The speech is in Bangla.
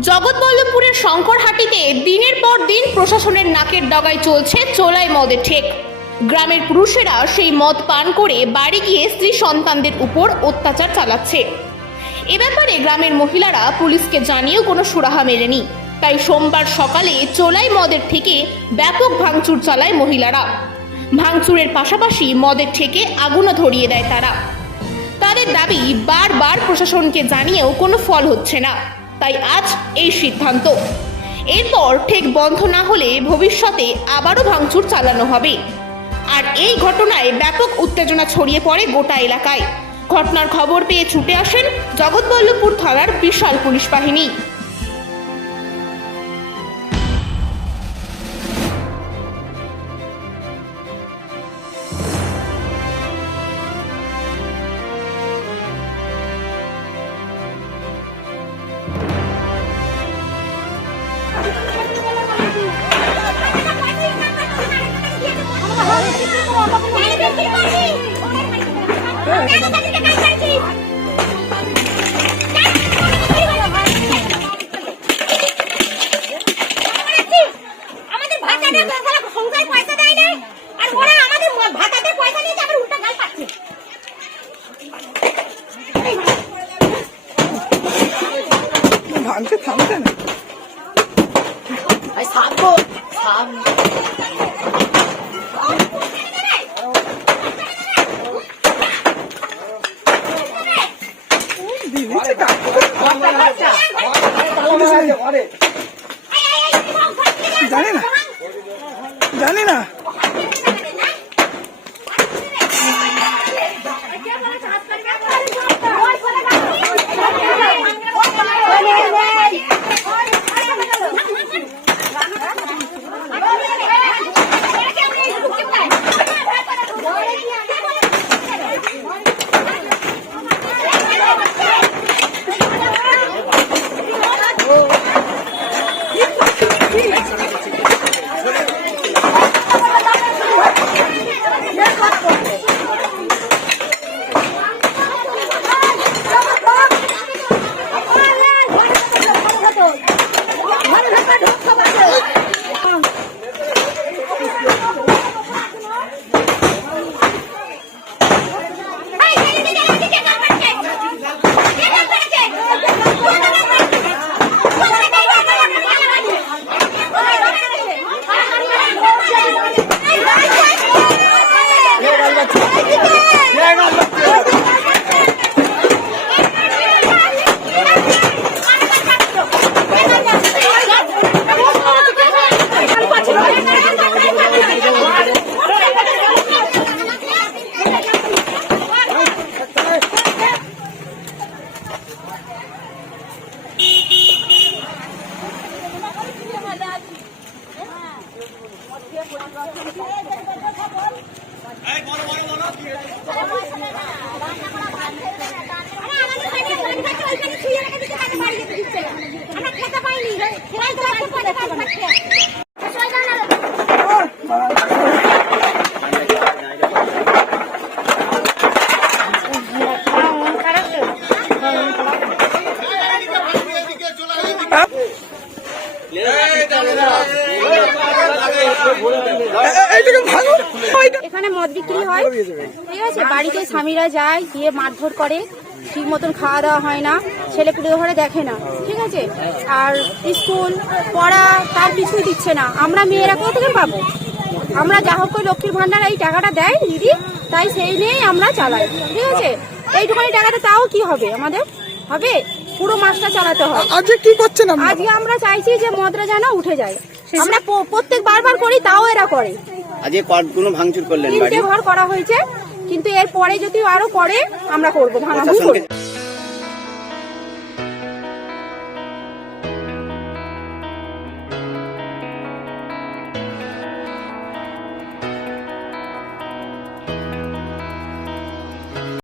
জগৎবল্লভপুরের শঙ্করহাটিতে দিনের পর দিন প্রশাসনের নাকের ডগায় চলছে চোলাই মদের ঠেক। গ্রামের পুরুষেরা সেই মদ পান করে বাড়ি গিয়ে স্ত্রী সন্তানদের উপর অত্যাচার চালাচ্ছে। এ ব্যাপারে গ্রামের মহিলারা পুলিশকে জানিয়েও কোনো সুরাহা মেলেনি। তাই সোমবার সকালে চোলাই মদের থেকে ব্যাপক ভাঙচুর চালায় মহিলারা। ভাঙচুরের পাশাপাশি মদের থেকে আগুনও ধরিয়ে দেয় তারা। তাদের দাবি বারবার প্রশাসনকে জানিয়েও কোনো ফল হচ্ছে না। তাই আজ এই সিদ্ধান্ত। এরপর ঠিক বন্ধ না হলে ভবিষ্যতে আবারও ভাঙচুর চালানো হবে। আর এই ঘটনায় ব্যাপক উত্তেজনা ছড়িয়ে পড়ে গোটা এলাকায়। ঘটনার খবর পেয়ে ছুটে আসেন জগৎবল্লভপুর থানার বিশাল পুলিশ বাহিনী। পয়সা দেয় না। আর ওরা জানি না। জানি না। এখানে মদ বিক্রি হয়। ঠিক আছে? বাড়িতে স্বামীরা যায়, গিয়ে মারধর করে। ঠিক মতন খাওয়া দাওয়া হয় না। ছেলে পুলে ঘরে দেখে না ঠিক আছে? আর স্কুল পড়া তার কিছুই দিচ্ছে না। আমরা মেয়েরা কোথা থেকে পাবো? আমরা যা হোক করে লক্ষ্মীর ভান্ডার এই টাকাটা দেয় দিদি তাই সেই নিয়েই আমরা চালাই ঠিক আছে? এইটুখানি টাকাটা তাও কি হবে আমাদের? হবে? পুরো মাসটা চালাতে হয়। আজকে কি করছেন আজকে আমরা চাইছি যে মদরা যেন উঠে যায়। আমরা প্রত্যেক বারবার করি তাও এরা করে। আজকে কতগুলো ভাঙচুর করলেন বাড়ি। ঘর করা হয়েছে কিন্তু এর পরে যদি আরও করে আমরা করব প্রশাসনকে